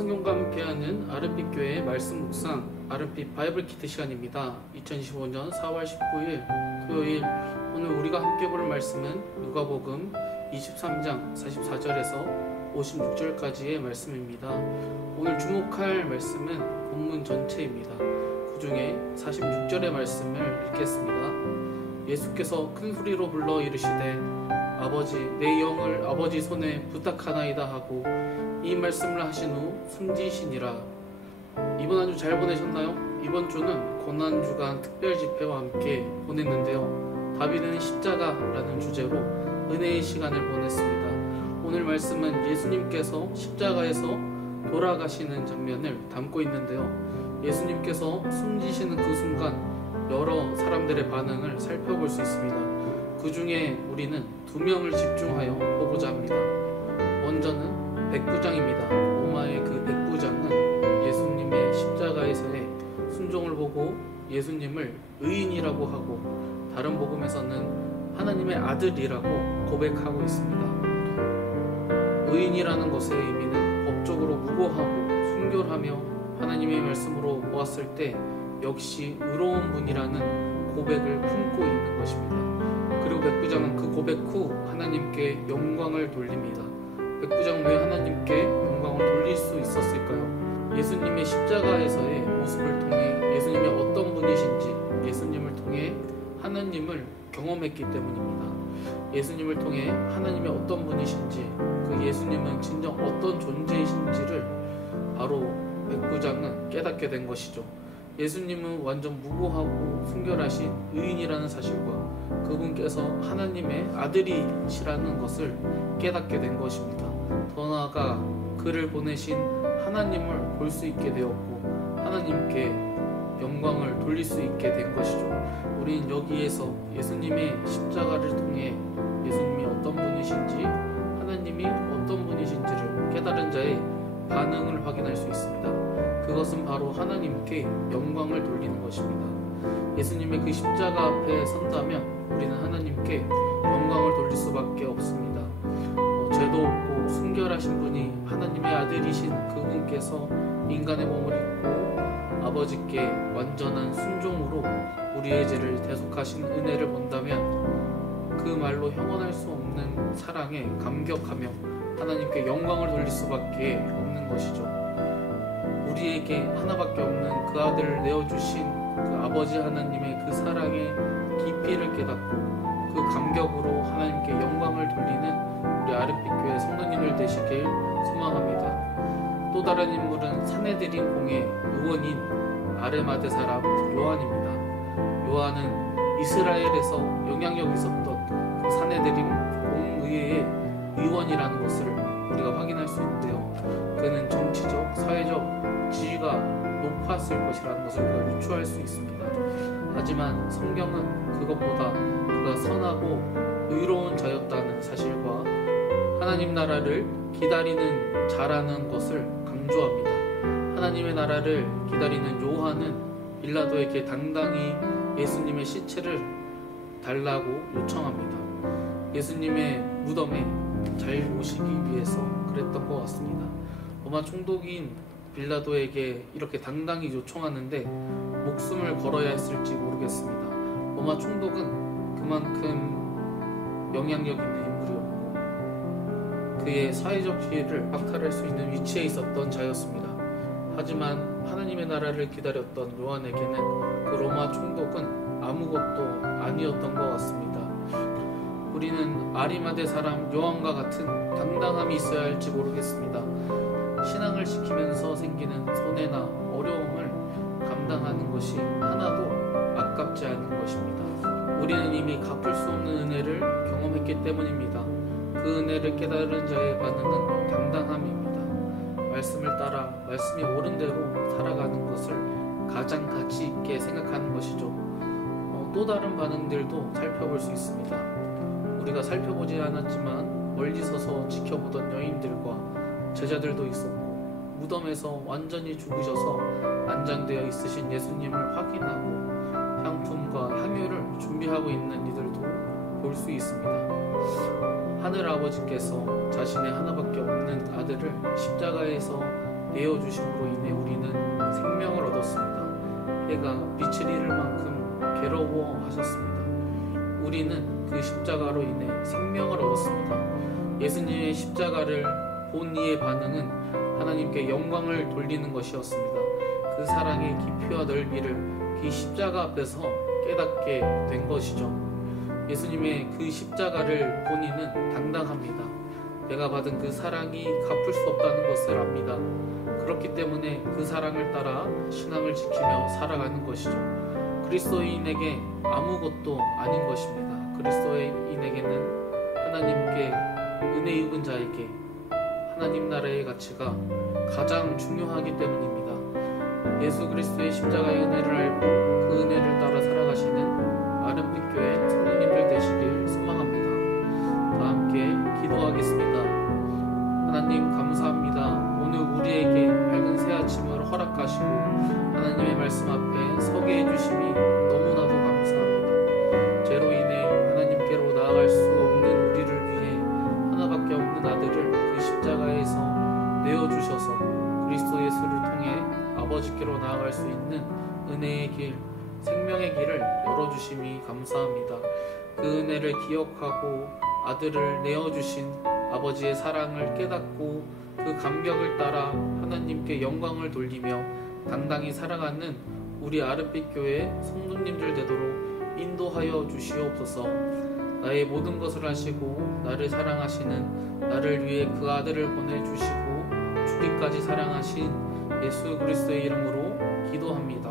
성경과 함께하는 아르피 교회의 말씀 묵상 아르피 바이블 키트 시간입니다. 2025년 4월 19일 토요일, 오늘 우리가 함께 볼 말씀은 누가복음 23장 44절에서 56절까지의 말씀입니다. 오늘 주목할 말씀은 본문 전체입니다. 그 중에 46절의 말씀을 읽겠습니다. 예수께서 큰 소리로 불러 이르시되 아버지, 내 영을 아버지 손에 부탁하나이다 하고 이 말씀을 하신 후 숨지시니라. 이번 한 주 잘 보내셨나요? 이번 주는 고난주간 특별집회와 함께 보냈는데요. 다비는 십자가라는 주제로 은혜의 시간을 보냈습니다. 오늘 말씀은 예수님께서 십자가에서 돌아가시는 장면을 담고 있는데요. 예수님께서 숨지시는 그 순간 여러 사람들의 반응을 살펴볼 수 있습니다. 그 중에 우리는 두 명을 집중하여 보고자 합니다. 먼저는 백부장입니다. 로마의 그 백부장은 예수님의 십자가에서의 순종을 보고 예수님을 의인이라고 하고 다른 복음에서는 하나님의 아들이라고 고백하고 있습니다. 의인이라는 것의 의미는 법적으로 무고하고 순결하며 하나님의 말씀으로 보았을 때 역시 의로운 분이라는 고백을 품고 있는 것입니다. 그리고 백부장은 그 고백 후 하나님께 영광을 돌립니다. 백부장은 왜 하나님께 영광을 돌릴 수 있었을까요? 예수님의 십자가에서의 모습을 통해 예수님이 어떤 분이신지, 예수님을 통해 하나님을 경험했기 때문입니다. 예수님을 통해 하나님이 어떤 분이신지, 그 예수님은 진정 어떤 존재이신지를 바로 백부장은 깨닫게 된 것이죠. 예수님은 완전 무고하고 순결하신 의인이라는 사실과 그분께서 하나님의 아들이시라는 것을 깨닫게 된 것입니다. 더 나아가 그를 보내신 하나님을 볼 수 있게 되었고 하나님께 영광을 돌릴 수 있게 된 것이죠. 우리는 여기에서 예수님의 십자가를 통해 예수님이 어떤 분이신지, 하나님이 어떤 분이신지를 깨달은 자의 반응을 확인할 수 있습니다. 그것은 바로 하나님께 영광을 돌리는 것입니다. 예수님의 그 십자가 앞에 선다면 우리는 하나님께 영광을 돌릴 수밖에 없습니다. 죄도 없고 순결하신 분이 하나님의 아들이신 그분께서 인간의 몸을 입고 아버지께 완전한 순종으로 우리의 죄를 대속하신 은혜를 본다면 그 말로 형언할 수 없는 사랑에 감격하며 하나님께 영광을 돌릴 수밖에 없는 것이죠. 우리에게 하나밖에 없는 그 아들을 내어주신 그 아버지 하나님의 그 사랑의 깊이를 깨닫고 그 감격으로 하나님께 영광을 돌리는 우리 아르피 교회 성도님들 되시길 소망합니다. 또 다른 인물은 사내들인 공의 의원인 아르마대 사람 요한입니다. 요한은 이스라엘에서 영향력 있었던 그 사내들인 공의회의 의원이라는 것을 우리가 확인할 수 있는데요. 그는 정치적, 사회적 지위가 높았을 것이라는 것을 우리가 유추할 수 있습니다. 하지만 성경은 그것보다 그가 선하고 의로운 자였다는 사실과 하나님 나라를 기다리는 자라는 것을 강조합니다. 하나님의 나라를 기다리는 요한은 빌라도에게 당당히 예수님의 시체를 달라고 요청합니다. 예수님의 무덤에 잘 모시기 위해서 그랬던 것 같습니다. 로마 총독인 빌라도에게 이렇게 당당히 요청하는데 목숨을 걸어야 했을지 모르겠습니다. 로마 총독은 그만큼 영향력 있는 인물이었고 그의 사회적 지위를 박탈할 수 있는 위치에 있었던 자였습니다. 하지만 하나님의 나라를 기다렸던 요한에게는 그 로마 총독은 아무것도 아니었던 것 같습니다. 우리는 아리마대 사람 요한과 같은 당당함이 있어야 할지 모르겠습니다. 신앙을 지키면서 생기는 손해나 어려움을 감당하는 것이 하나도 아깝지 않은 것입니다. 우리는 이미 갚을 수 없는 은혜를 경험했기 때문입니다. 그 은혜를 깨달은 자의 반응은 당당함입니다. 말씀을 따라 말씀이 옳은 대로 살아가는 것을 가장 가치 있게 생각하는 것이죠. 또 다른 반응들도 살펴볼 수 있습니다. 우리가 살펴보지 않았지만 멀리 서서 지켜보던 여인들과 제자들도 있었고 무덤에서 완전히 죽으셔서 안장되어 있으신 예수님을 확인하고 향품과 향유를 준비하고 있는 이들도 볼 수 있습니다. 하늘 아버지께서 자신의 하나밖에 없는 아들을 십자가에서 내어주심으로 인해 우리는 생명을 얻었습니다. 해가 빛을 잃을 만큼 괴로워하셨습니다. 우리는 그 십자가로 인해 생명을 얻었습니다. 예수님의 십자가를 본 이의 반응은 하나님께 영광을 돌리는 것이었습니다. 그 사랑의 깊이와 넓이를 그 십자가 앞에서 깨닫게 된 것이죠. 예수님의 그 십자가를 본 이는 당당합니다. 내가 받은 그 사랑이 갚을 수 없다는 것을 압니다. 그렇기 때문에 그 사랑을 따라 신앙을 지키며 살아가는 것이죠. 그리스도인에게 아무것도 아닌 것입니다. 그리스도인에게는 하나님께 은혜 입은 자에게 하나님 나라의 가치가 가장 중요하기 때문입니다. 예수 그리스도의 십자가의 은혜를 알고 그 은혜를 따라 살아가시는 아름빛교회 성도님들 되시길 소망합니다. 다 함께 기도하겠습니다. 하나님 감사합니다. 오늘 우리에게 밝은 새 아침을 허락하시고 하나님의 말씀 앞에 서게 해주심이 너무나도 감사합니다. 죄로 인해 하나님께로 나아갈 수 없는 우리를 위해 하나밖에 없는 아들을 그 십자가에서 내어주셔서 그리스도 예수를 통해 아버지께로 나아갈 수 있는 은혜의 길, 생명의 길을 열어주심이 감사합니다. 그 은혜를 기억하고 아들을 내어주신 아버지의 사랑을 깨닫고 그 감격을 따라 하나님께 영광을 돌리며 당당히 살아가는 우리 아름빛 교회 성도님들 되도록 인도하여 주시옵소서. 나의 모든 것을 하시고 나를 사랑하시는 나를 위해 그 아들을 보내주시고 죽기까지 사랑하신 예수 그리스도의 이름으로 기도합니다.